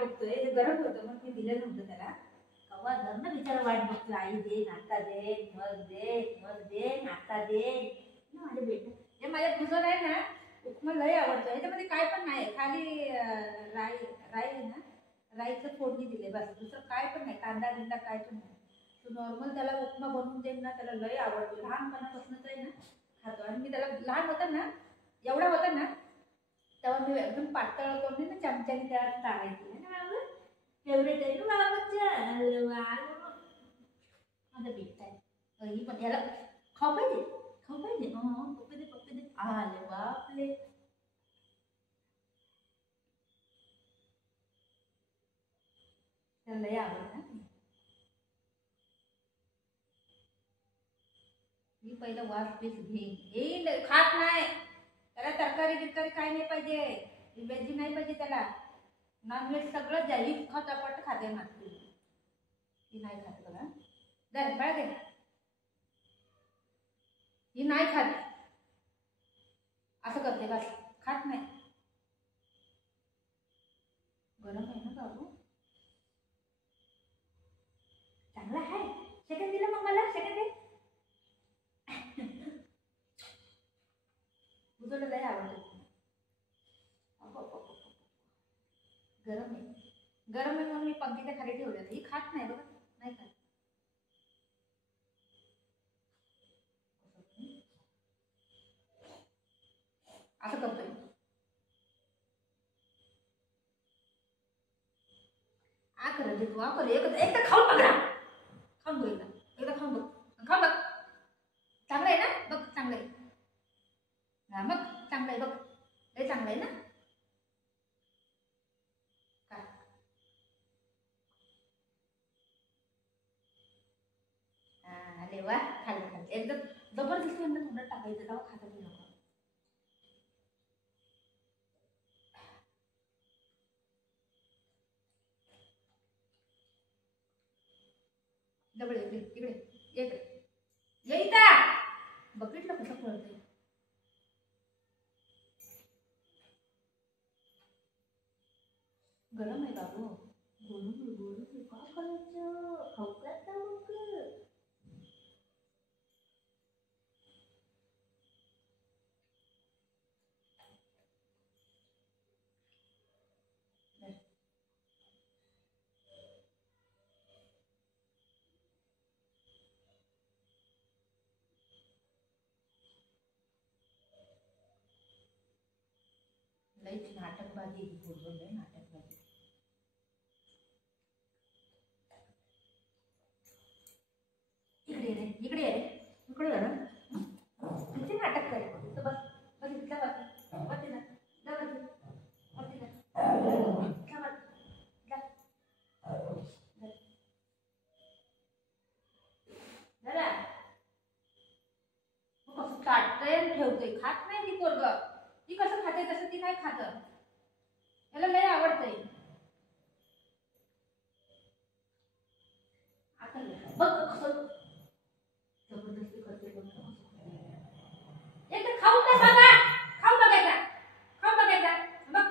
बघतोय. हे गरम होतं मग मी दिलं नव्हतं त्याला. कवा धरणं बिचारा वाट बघतोय. आई दे, नाश्ता दे, मग दे, नाश्ता दे. माझ्या बेटा हे माझ्या तुझं आहे ना, उपमा लय आवडतो. ह्याच्यामध्ये काय पण नाही, खाली राई आहे ना, राईचं फोडणी दिले बस, दुसरं काय पण नाही, कांदा बिंदा काय पण नाही. तू नॉर्मल त्याला उपमा बनवून देईन ना, त्याला लय आवडतो. लहानपणापासूनच आहे ना खातो. आणि मी त्याला लहान होता ना, एवढा होता ना, तेव्हा मी एकदम पातळ करून ना चमच्याने त्याला टाकायची. फेवरेट आहे ना बाबाच्या. माझा बेटा आहे. ही पण याला खाऊ पाहिजे, पप्पे दे. आले बापले. त्याला लय आवडत ना. मी पहिलं वास पीस घेईन. हे खात नाही त्याला, तरकारी बिरकारी काय नाही पाहिजे, व्हेज नाही पाहिजे त्याला, नॉनव्हेज सगळं द्या. ही खटापट खाते मागते, ही नाही खात बघा. दे बाळा दे, ही नाही खात, असं करते बस, खात नाही. गरम आहे ना बाबू, चांगला आहे. सेकंड दिलं मग मला, सेकंड दे. तुझं लय आवडतं. गरम आहे म्हणून मी पंखीच्या खाली ठेवलं. ही खात नाही बघा, नाही खात. असं करतोय. आ कर दे तू, आ कर. एकदा खाऊन बघ ना, खाऊन बघ, एकदा खाऊन बघ, चांगलं आहे ना बघ, चांगलं आहे. हा मग चांगलं आहे बघ, लय चांगलं आहे ना. काय अरे वा, खाल्लं एकदम जबरदस्ती अंदर थोडं टाकायचं, तेव्हा खाता बी नको. डबल इकडे येईता बघितलं कसं पळतंय. गरम आहे बाबू, बोलू का करायचं, खाऊ का मग. लईच नाटकबाजी, लय नाटकबाजी. इकडे ये ना, किती नाटक करे. बस बस इथला बस ना, कसं चाटतंय ठेवतोय. खात नाही ती पोरग. ती कसं खाते तसं ती नाही खात. याला लय आवडतंय. आता बघ कसं जबरदस्ती करते. एकदा खाऊन तर बघा, खाऊन बघायचा बघ.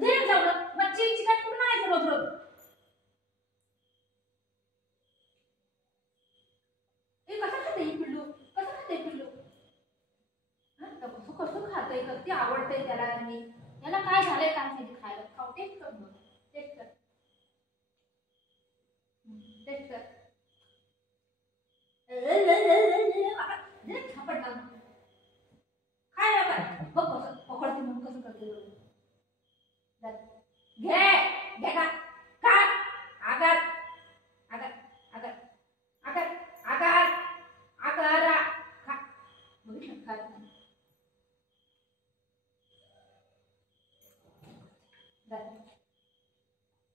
दे जाऊ, मच्छी चिकन कुठून आणायचं रोज रोज. हे कसं खाते पिल्लू, कसं खाते पिल्लू. कसं खातंय, किती आवडतंय त्याला. आणि याला काय झालंय काय माहिती खायला. खाऊ, टेस्ट कर बघ, टेस्ट कर. छापट लावून काय बघ कसं पकडते म्हणून कसं करते. घे घे का आगार आगार आगार आगार आगार आगार खा. बघितलं खात नाही.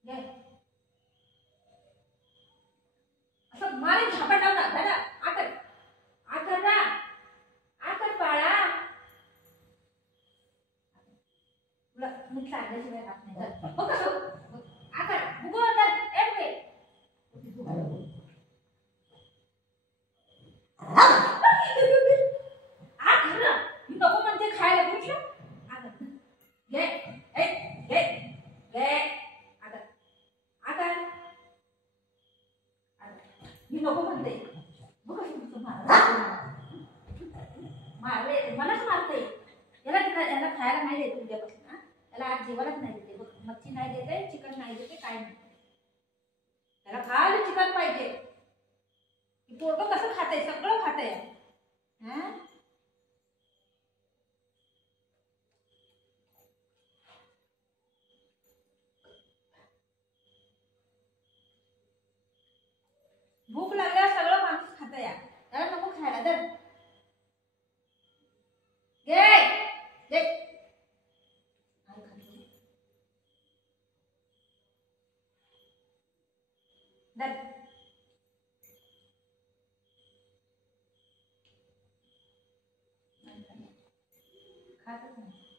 घे असं मारे छापट लावला. दादा आकर आकर ना, आकर बाळा. तुला मी सांगितल्याशिवाय राहत नाही. बघ कसं आकर भुगो तर एक वे. नको म्हणते खायला. घे नको म्हणते बघ मारले मलाच मारते याला खायला नाही देते उद्यापासून ना त्याला आज जेवायलाच नाही देते बघ मच्छी नाही देते चिकन नाही देते काय नाही त्याला खायला चिकन पाहिजे पोरगं कसं खाते सगळं खाते हा भूक लागल्यावर सगळं माणूस खाता या त्याला नको खायला तर घे घे दर खातच नाही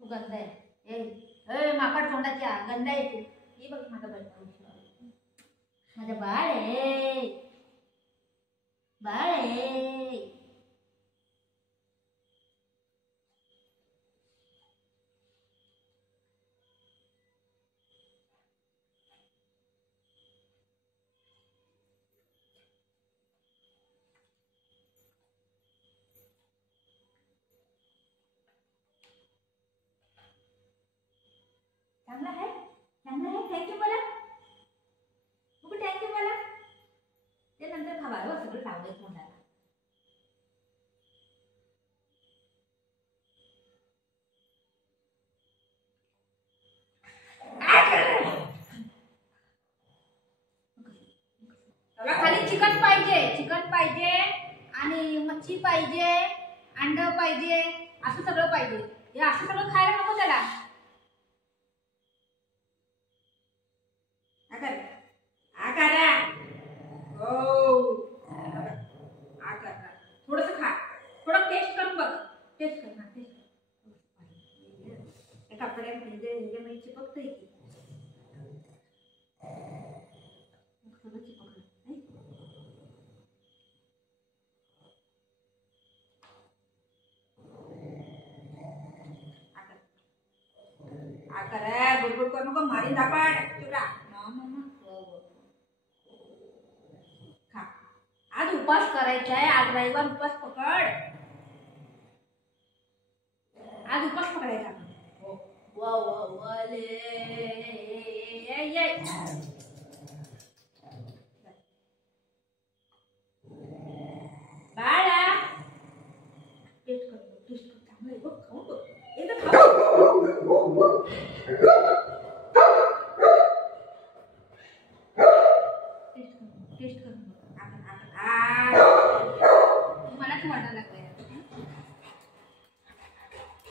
तू गंदा आहे ए माकड तोंडाची गंदा आहे तू ही बघ माझा माझं बाळ आहे बाळ आहे चांगला आहे थँक्यू मला बघू थँक्यू मला ते नंतर खावा हो सगळं लावलंय तोंडाला त्याला खाली चिकन पाहिजे आणि मच्छी पाहिजे अंड पाहिजे असं सगळं पाहिजे हे असं सगळं खायला नको त्याला थोडस खा थोडं टेस्ट करून बघ टेस्ट कर ना टेस्ट कर कपड्यामध्ये चिपकतंय की सगळं चिपकलं आकार बुडबुड करू नको मारी दापाड तुला खा आज उपास करायचा आहे आज रविवार उपास पकड आज उपास पकडायचा वाले